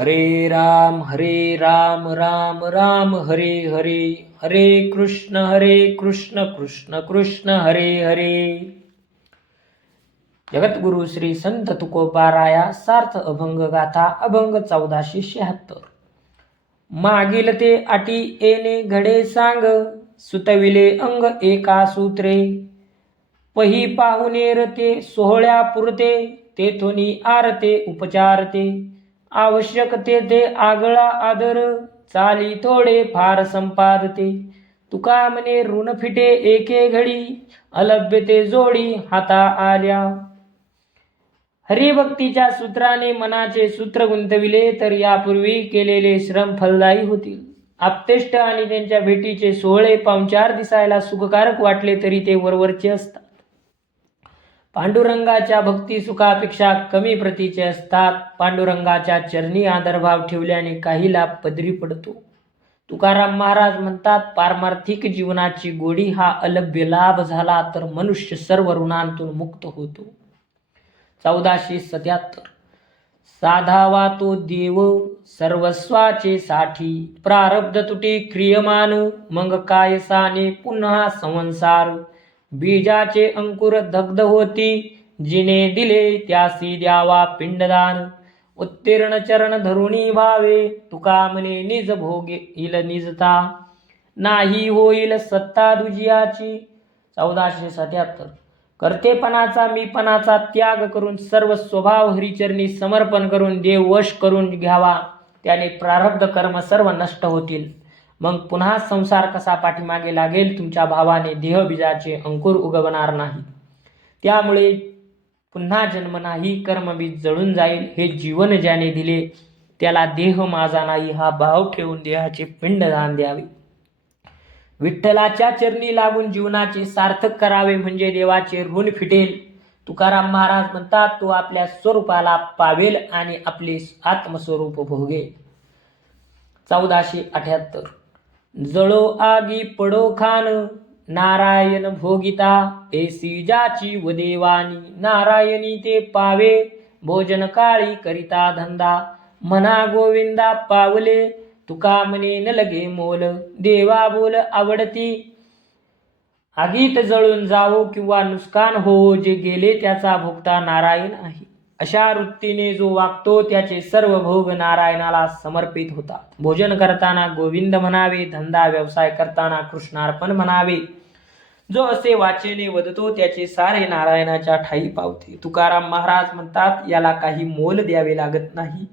हरे राम राम राम हरे हरे, हरे कृष्ण कृष्ण कृष्ण हरे हरे. जगद्गुरु श्री संत तुकोबाराया सार्थ अभंग गाथा अभंग 1476. मागील ते अटी येणे घडे सांग, सुतविले अंग एका सूत्रे. पही पाहुणेर ते सोहळ्या पुरते, तेथुनी आरते उपचारते. आवश्यक ते आगळा आदर, चाली थोडे फार संपादते. तुका म्हणे ऋण फिटे एके घडी, अलभ्य ते जोडी हाता आल्या. हरिभक्तीच्या सूत्राने मनाचे सूत्र गुंतविले तर यापूर्वी केलेले श्रम फलदायी होतील. आप्तेष्ट आणि त्यांच्या भेटीचे सोहळे पाहुणचार दिसायला सुखकारक वाटले तरी ते वरवरचे असतात. पांडुरंगाच्या भक्ती सुखापेक्षा कमी प्रतीचे असतात. पांडुरंगाच्या चरणी आदरभाव ठेवल्याने काही लाभ पदरी पडतो. तुकाराम महाराज म्हणतात, पारमार्थिक जीवनाची गोडी हा अलभ्य लाभ झाला तर मनुष्य सर्व ऋणांतून मुक्त होतो. 1477. साधावा तो देव सर्वस्वाचे साठी, प्रारब्ध तुटी क्रियमान, मग काय साने पुन्हा संसार. बीजाचे अंकुर दग्ध होती, जिने दिले त्यासी द्यावा पिंडदान. उत्तीर्ण चरण धरुणी भावे, तुका म्हणे निज भोगील निजता. नाही होईल सत्ता दुजियाची. 1477. कर्तेपणाचा मीपणाचा त्याग करून सर्व स्वभाव हरिचरणी समर्पण करून देव वश करून घ्यावा. त्याने प्रारब्ध कर्म सर्व नष्ट होतील. मग पुन्हा संसार कसा पाठीमागे लागेल. तुमच्या भावाने देहबीजाचे अंकुर उगवणार नाही, त्यामुळे पुन्हा जन्म नाही. कर्मबीज जळून जाईल. हे जीवन ज्याने दिले त्याला देह माझा नाही हा भाव ठेवून देहाचे पिंडदान द्यावे. विठ्ठलाच्या चरणी लागून जीवनाचे सार्थक करावे म्हणजे देवाचे ऋण फिटेल. तुकाराम महाराज म्हणतात, तो आपल्या स्वरूपाला पावेल आणि आपले आत्मस्वरूप भोगेल. 1478. जळो आगी पडो खान, नारायण भोगिता. ऐसी ज्याची व देवानी, नारायणी ते पावे. भोजन काळी करिता धंदा, म्हणा गोविंदा पावले. तुका म्हणे न लगे मोल, देवा बोल आवडती. आगीत जळून जावो किंवा नुकसान होवो, जे गेले त्याचा भोगता नारायण आहे. अशा वृत्तीने जो वागतो त्याचे सर्व भोग नारायणाला समर्पित होतात. भोजन करताना गोविंद म्हणावे, धंदा व्यवसाय करताना कृष्णार्पण म्हणावे. जो असे वाचेने वदतो त्याचे सारे नारायणाच्या ठाई पावते. तुकाराम महाराज म्हणतात, याला काही मोल द्यावे लागत नाही.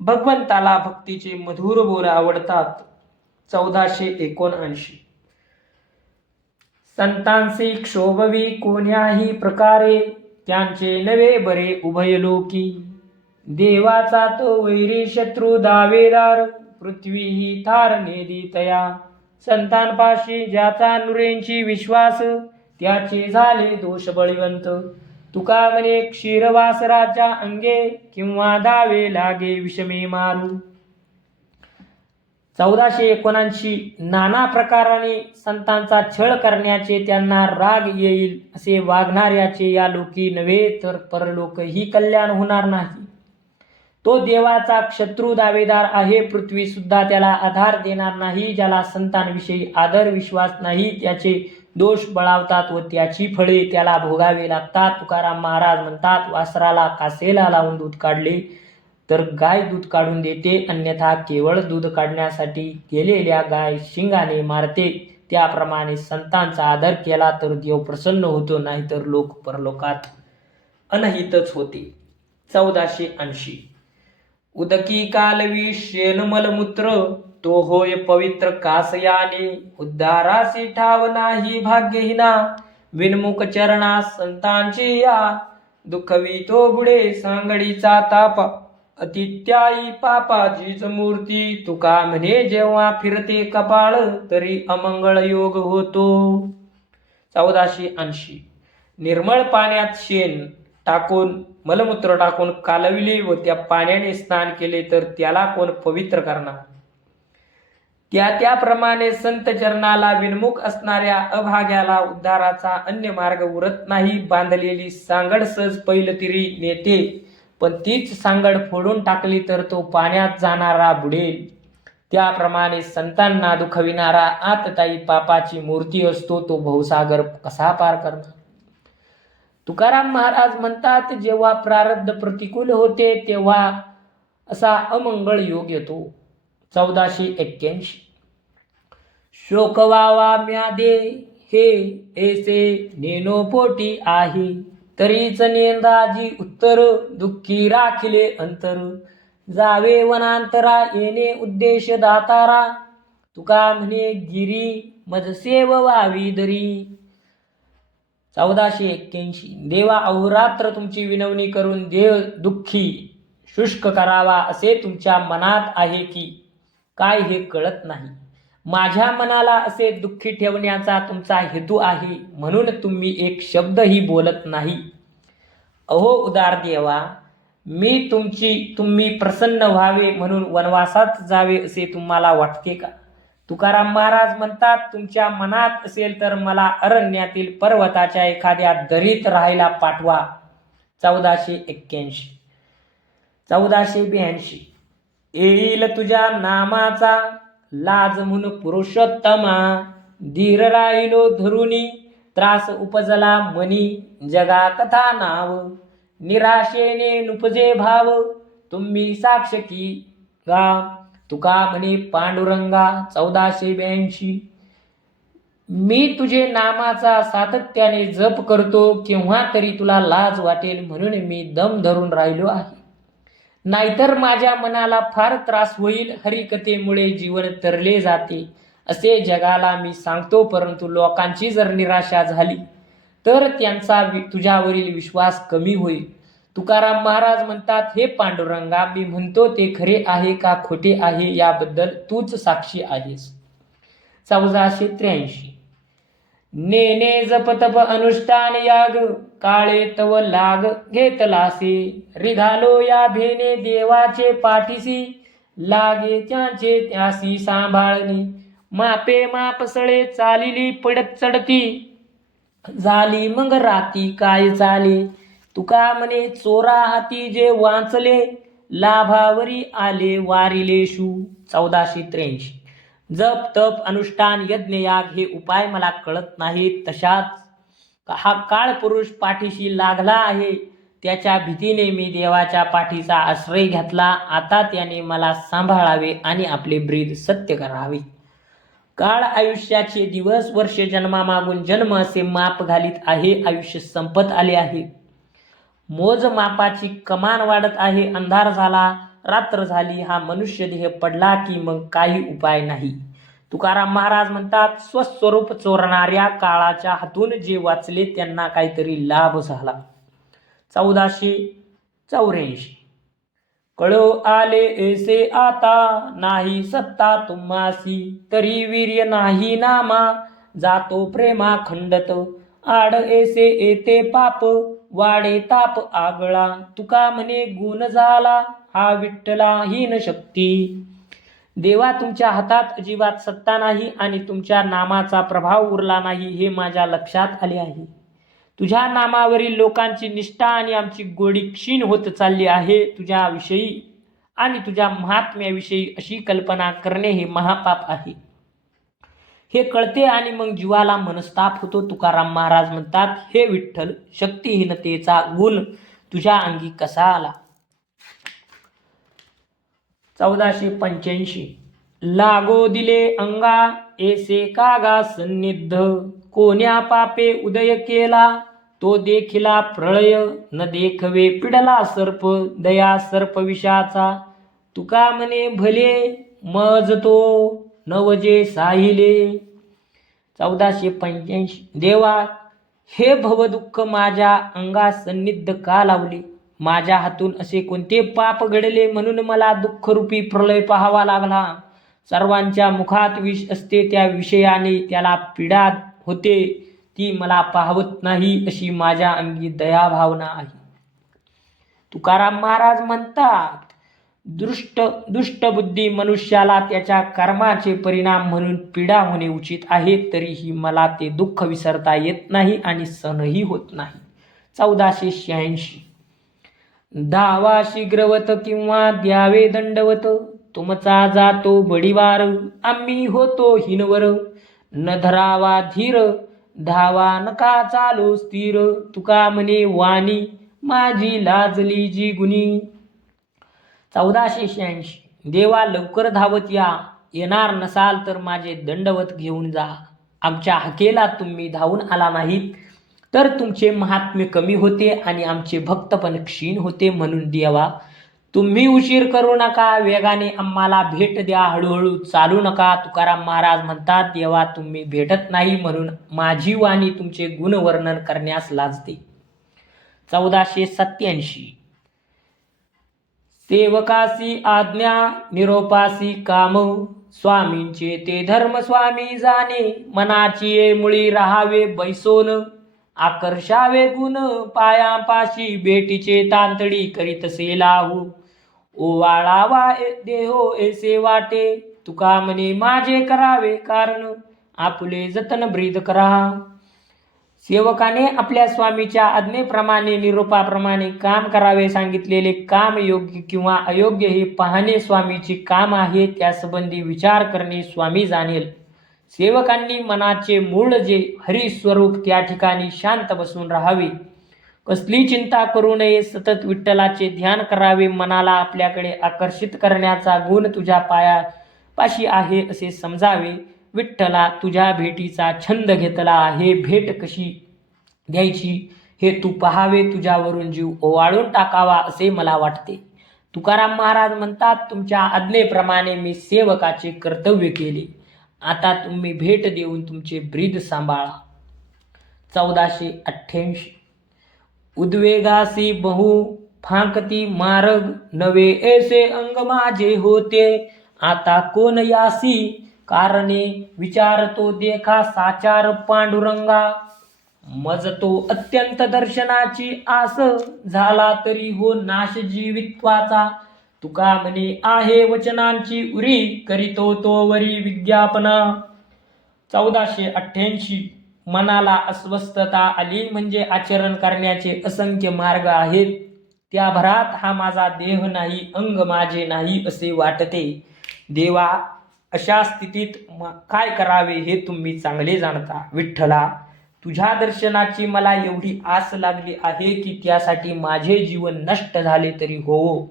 भगवंताला भक्तीचे मधुर बोल आवडतात. 1479. संतांसी क्षोभवी कोण्याही प्रकारे, त्यांचे नवे बरे उभय लोकी. देवाचा तो वैरी शत्रू दावेदार, पृथ्वी ही थार नेदी तया. संतांपाशी ज्याचा नुरेंची विश्वास, त्याचे झाले दोष बळीवंत. तुका म्हणे क्षीरवासराच्या अंगे, किंवा दावे लागे विषमे मारू. 1479. नाना प्रकाराने संतांचा छळ करण्याचे त्यांना राग येईल असे वागणाऱ्याचे या लोकी नव्हे तर परलोकही कल्याण होणार नाही. तो देवाचा शत्रू दावेदार आहे. पृथ्वी सुद्धा त्याला आधार देणार नाही. ज्याला संतांविषयी आदर विश्वास नाही त्याचे दोष बळावतात व त्याची फळे त्याला भोगावे लागतात. तुकाराम महाराज म्हणतात, वासराला कासेला लावून दूध काढले तर गाय दूध काढून देते, अन्यथा केवळ दूध काढण्यासाठी गेलेल्या गाय शिंगाने मारते. त्याप्रमाणे संतांचा आदर केला तर देव प्रसन्न होतो, नाहीतर लोक परलोकात अनहितच होते. 1480. उदकी कालवी शेन मलमूत्र, तो होय पवित्र कासयाने. उद्धारासी ठाव नाही भाग्यहीना, विनमुख चरणा संतांची या. दुःखवी तो बुडे सांगडीचा ताप, अतित्याई पापाचीच मूर्ती. तुका म्हणे जेव्हा फिरते कपाळ, तरी अमंगळ योग होतो. 1480. निर्मळ पाण्यात शेण टाकून मलमूत्र टाकून कालविले व त्या पाण्याने स्नान केले तर त्याला कोण पवित्र करणार. त्याप्रमाणे संत चरणाला विनमुख असणाऱ्या अभाग्याला उद्धाराचा अन्य मार्ग उरत नाही. बांधलेली सांगड सहज पैलतीरी नेते, पण तीच सांगड फोडून टाकली तर तो पाण्यात जाणारा बुडेल. त्याप्रमाणे संतांना दुखविणारा आतताई पापाची मूर्ती असतो तो भवसागर कसा पार करणार. तुकाराम महाराज म्हणतात, जेव्हा प्रारब्ध प्रतिकूल होते तेव्हा असा अमंगळ योग येतो. 1481. शोकवावा म्यादे हे ऐसे नेनो पोटी आहे, तरीच नेंदाजी उत्तर दुःखी राखिले अंतर. जावे वनांतरा येणे उद्देश दातारा, तुका म्हणे गिरी मजसेव वावी दरी. 1481. देवा अहोरात्र तुमची विनवणी करून देह दुःखी शुष्क करावा असे तुमच्या मनात आहे की काय हे कळत नाही. माझ्या मनाला असे दुःखी ठेवण्याचा तुमचा हेतू आहे, म्हणून तुम्ही एक शब्दही बोलत नाही. अहो उदार देवा, तुम्ही प्रसन्न व्हावे म्हणून वनवासात जावे असे तुम्हाला वाटते का. तुकाराम महाराज म्हणतात, तुमच्या मनात असेल तर मला अरण्यातील पर्वताच्या एखाद्या दरीत राहायला पाठवा. 1481. 1482. येईल तुझ्या नामाचा लाज म्हणून पुरुषोत्तमा, धीर राहिलो धरुनी त्रास उपजला मनी. जगा कथा नाव निराशेने नुपजे भाव, तुम्ही साक्षी गा तुका म्हणे पांडुरंगा. 1482. मी तुझे नामाचा सातत्याने जप करतो, केव्हा तरी तुला लाज वाटेल म्हणून मी दम धरून राहिलो आहे, नाहीतर माझ्या मनाला फार त्रास होईल. हरिकथेमुळे जीवन तरले जाते असे जगाला मी सांगतो, परंतु लोकांची जर निराशा झाली तर त्यांचा तुझ्यावरील विश्वास कमी होईल. तुकाराम महाराज म्हणतात, हे पांडुरंगा, मी म्हणतो ते खरे आहे का खोटे आहे याबद्दल तूच साक्षी आहेस. 1483. नेने जपतप अनुष्ठान याग, काळे तव लाग घेतलासे. रिघालो या भेने देवाचे पाठीसी, लागे त्याचे त्यासी सांभाळणे. मापे मापसळे चालिली पडत चढती, झाली मग राती काय चाले. तुका म्हणे चोरा हाती जे वाचले, लाभावरी आले वारिले शू. 1483. जप तप अनुष्ठान यज्ञ याग हे उपाय मला कळत नाहीत, तशाच हा काळ पुरुष पाठीशी लागला आहे, त्याच्या भीतीने मी देवाच्या पाठीचा आश्रय घेतला. आता त्याने मला सांभाळावे आणि आपले ब्रीद सत्य करावे. काळ आयुष्याचे दिवस वर्षे जन्मामागून जन्म असे माप घालीत आहे. आयुष्य संपत आले आहे. मोजमापाची कमान वाढत आहे. अंधार झाला, रात्र झाली, हा मनुष्य देह पडला की मग काही उपाय नाही. तुकाराम महाराज म्हणतात, स्वस्वरूप चोरणाऱ्या काळाच्या हातून जे वाचले त्यांना काहीतरी लाभ झाला. 1484. कळो आले ऐसे आता, नाही सत्ता तुम्हासी, तरी वीर्य नाही नामा, जातो प्रेमा खंडत. आड ऐसे येते पाप, वाडे ताप आगळा. तुका म्हणे गुण झाला, हा विठ्ठला हीन शक्ती. देवा, तुमच्या हातात अजिबात सत्ता नाही आणि तुमच्या नामाचा प्रभाव उरला नाही हे माझ्या लक्षात आले आहे. तुझ्या नामावरील लोकांची निष्ठा आणि आमची गोडी क्षीण होत चालली आहे. तुझ्याविषयी आणि तुझ्या महात्म्याविषयी अशी कल्पना करणे हे महापाप आहे, हे कळते आणि मग जीवाला मनस्ताप होतो. तुकाराम महाराज म्हणतात, हे विठ्ठल, शक्तिहीनतेचा गुण तुझ्या अंगी कसा आला. 1485. लागो दिले अंगा ऐसे कागा सन्निध, कोण्या पापे उदय केला तो देखिला प्रळय. न देखवे पिडला सर्प, दया सर्प विषाचा. तुका म्हणे भले मज तो नवजे साहिले. 1485. देवा, हे भवदुःख माझ्या अंगा सन्निध का लावले. माझ्या हातून असे कोणते पाप घडले म्हणून मला दुःखरूपी प्रलय पाहावा लागला. सर्वांच्या मुखात विष असते, त्या विषयाने त्याला पीडा होते, ती मला पाहवत नाही, अशी माझ्या अंगी दया भावना आहे. तुकाराम महाराज म्हणतात, दुष्ट बुद्धी मनुष्याला त्याच्या कर्माचे परिणाम म्हणून पीडा होणे उचित आहे, तरीही मला ते दुःख विसरता येत नाही आणि सहनही होत नाही. 1486. धावा शीघ्रवत किंवा द्यावे दंडवत, तुमचा जातो बडीवार, आम्ही होतो हिनवर. न धरावा धीर, धावा नका चालो स्थिर, तुका म्हणे वाणी, माझी लाजली जी गुणी. 1486. देवा लवकर धावत या, येणार नसाल तर माझे दंडवत घेऊन जा. आमच्या हाकेला तुम्ही धावून आला नाहीत तर तुमचे महात्म्य कमी होते आणि आमचे भक्तपण क्षीण होते. म्हणून देवा तुम्ही उशीर करू नका, वेगाने आम्हाला भेट द्या, हळूहळू चालू नका. तुकाराम महाराज म्हणतात, देवा तुम्ही भेटत नाही म्हणून माझी वाणी तुमचे गुणवर्णन करण्यास लाजते. 1487. सेवकासी आज्ञा, निरोपासी काम, स्वामींचे ते धर्म स्वामी जाणे, मनाची ये मुळी राहावे बैसोन, आकर्षावे गुण पायापाशी, बेटीचे तांतडी करीतसे लाहू, ओवाळावा देहो ऐसे वाटे, तुका म्हणे माझे करावे कारण, आपुले जतन ब्रीद करा. सेवकाने आपल्या स्वामीच्या आज्ञेप्रमाणे निरोपाप्रमाणे काम करावे. सांगितलेले काम योग्य किंवा अयोग्य हे पाहणे स्वामीचे काम आहे. त्यासंबंधी विचार करणे स्वामी जाणेल. सेवकांनी मनाचे मूळ जे हरिस्वरूप त्या ठिकाणी शांत बसून राहावे. कसली चिंता करू नये. सतत विठ्ठलाचे ध्यान करावे. मनाला आपल्याकडे आकर्षित करण्याचा गुण तुझ्या पायापाशी आहे असे समजावे. विठ्ठला तुझ्या भेटीचा छंद घेतला आहे. भेट कशी द्यायची हे तू पहावे. तुझ्यावरून जीव ओवाळून टाकावा असे मला वाटते. तुकाराम महाराज म्हणतात, तुमच्या आज्ञेप्रमाणे मी सेवकाचे कर्तव्य केले. आता तुम्ही भेट देऊन तुमचे ब्रीद सांभाळा. 1488. उद्वेगासी बहु फांकती मार्ग, नवे ऐसे अंग माझे होते, आता कोण यासी कारणे, विचारतो देखा साचार पांडुरंगा, मजतो अत्यंत दर्शनाची आस, झाला तरी हो नाश जीवित्वाचा, तुका म्हणे आहे वचनांची उरी, करीतो तो वरी विज्ञापना. 1488. मनाला अस्वस्थता आली म्हणजे आचरण करण्याचे असंख्य मार्ग आहेत. त्या भरात हा माझा देह नाही, अंग माझे नाही असे वाटते. देवा अशा स्थितीत काय करावे हे तुम्ही चांगले जाणता. विठ्ठला तुझ्या दर्शनाची मला एवढी आस लागली आहे की त्यासाठी माझे जीवन नष्ट झाले तरी होवो.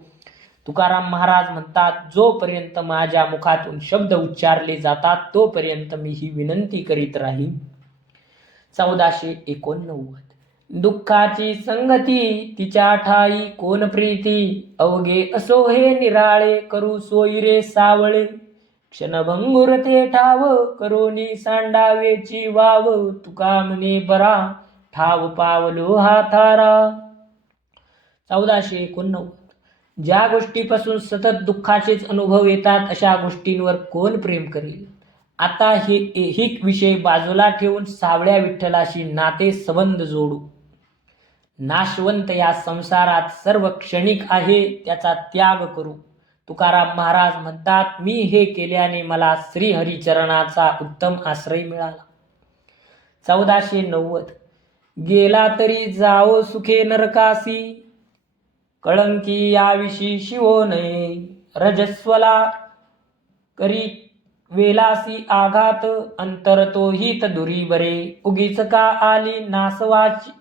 तुकाराम महाराज म्हणतात, जोपर्यंत माझ्या मुखातून शब्द उच्चारले जातात तोपर्यंत मी ही विनंती करीत राहीन. 1489. दुःखाची संगती तिच्या ठाई कोण प्रीती, अवघे असो हे निराळे करू सोयीरे सावळे, क्षणभंगुर ते ठाव करोनी सांडावेची वाव, तुका म्हणे बरा ठाव पावलो हा थारा. 1489. ज्या गोष्टीपासून सतत दुःखाचेच अनुभव येतात अशा गोष्टींवर कोण प्रेम करेल. आता हे ऐहिक विषय बाजूला ठेवून सावळ्या विठ्ठलाशी नाते संबंध जोडू. नाशवंत या संसारात सर्व क्षणिक आहे, त्याचा त्याग करू. तुकाराम महाराज म्हणतात, मी हे केल्याने मला श्रीहरिचरणाचा उत्तम आश्रय मिळाला. 1490. गेला तरी जाओ सुखे नरकासी, कळंकी याविषयी शिवो नये, रजस्वला करी वेलासी आघात, अंतर तो हित दुरी बरे, उगीच का आली नासवाची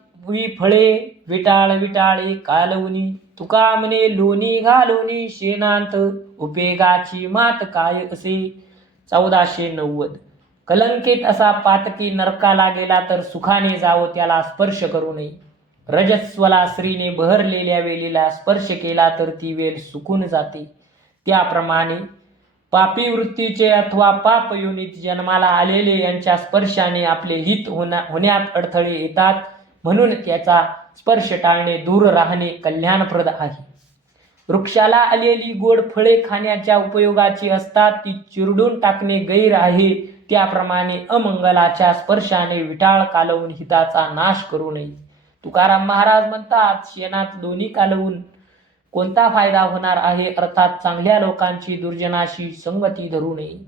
फळे, विटाळ विटाळे कालवनी, तुका म्हणे लोणी घालोनी शेणांत, उपेगाची मात काय असे. 1490. कलंकित असा पातकी नरकाला गेला तर सुखाने जावं, त्याला स्पर्श करू नये. रजस्वला स्त्रीने बहरलेल्या वेलीला स्पर्श केला तर ती वेल सुकून जाते. त्याप्रमाणे पापी वृत्तीचे अथवा पाप योनीत जन्माला आलेले यांच्या स्पर्शाने आपले हित होण्यात अडथळे येतात. म्हणून त्याचा स्पर्श टाळणे, दूर राहणे कल्याणप्रद आहे. वृक्षाला आलेली गोड फळे खाण्याच्या उपयोगाची असतात, ती चिरडून टाकणे गैर आहे. त्याप्रमाणे अमंगलाच्या स्पर्शाने विटाळ कालवून हिताचा नाश करू नये. तुकाराम महाराज म्हणतात, शेणात लोणी कालवून कोणता फायदा होणार आहे. अर्थात चांगल्या लोकांची दुर्जनाशी संगती धरू नये.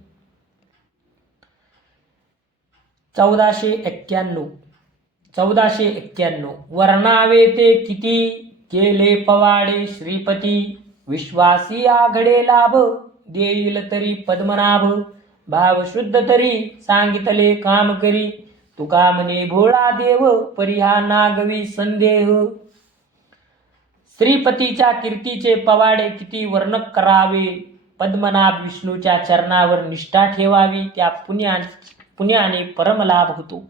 1491. वर्णावे ते किती केले पवाडे श्रीपती, विश्वासी आघडे लाभ, देईल तरी पद्मनाभ, भाव शुद्ध तरी सांगितले काम करी, तुका म्हणे भोळा देव, परिहा नागवी संदेह. श्रीपतीच्या कीर्तीचे पवाडे किती वर्णक करावे, पद्मनाभ विष्णूच्या चरणावर निष्ठा ठेवावी, त्या पुण्याने परमलाभ होतो.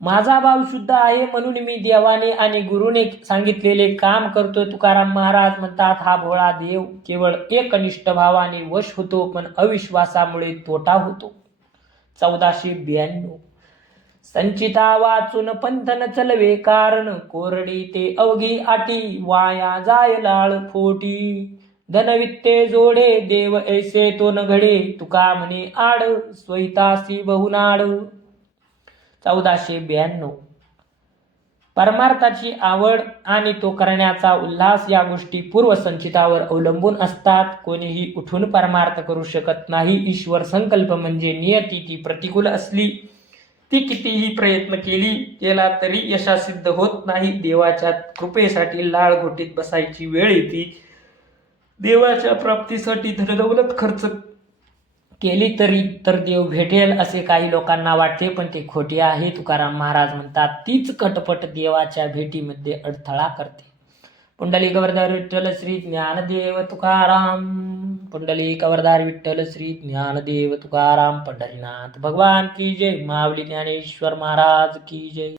माझा भाव शुद्ध आहे म्हणून मी देवाने आणि गुरुने सांगितलेले काम करतो. तुकाराम महाराज म्हणतात, हा भोळा देव केवळ एकनिष्ठ भावाने वश होतो, पण अविश्वासामुळे तोटा होतो. 1492. संचिता वाचून पंथन चलवे कारण, कोरडी ते अवघी आटी, वाया जाय लाळ फोटी, धनवित्ते जोडे देव ऐसे तो न घडे, तुका म्हणे आड स्वहितासी बहुनाड. 1492. परमार्थाची आवड आणि तो करण्याचा उल्हास या गोष्टी पूर्वसंचितावर अवलंबून असतात. कोणीही उठून परमार्थ करू शकत नाही. ईश्वर संकल्प म्हणजे नियती. ती प्रतिकूल असली, ती कितीही प्रयत्न केला तरी यशासिद्ध होत नाही. देवाच्या कृपेसाठी लाळ घोटीत बसायची वेळ येते. देवाच्या प्राप्तीसाठी धनदौलत खर्च केली तरी तर देव भेटेल असे काही लोकांना वाटते, पण ते खोटे आहे. तुकाराम महाराज म्हणतात, तीच कटपट देवाच्या भेटीमध्ये अडथळा करते. पुंडलिक वरदार विठ्ठल श्री ज्ञानदेव तुकाराम. पुंडलिक वरदार विठ्ठल श्री ज्ञानदेव तुकाराम. पंढरीनाथ भगवान की जय. माऊली ज्ञानेश्वर महाराज की जय.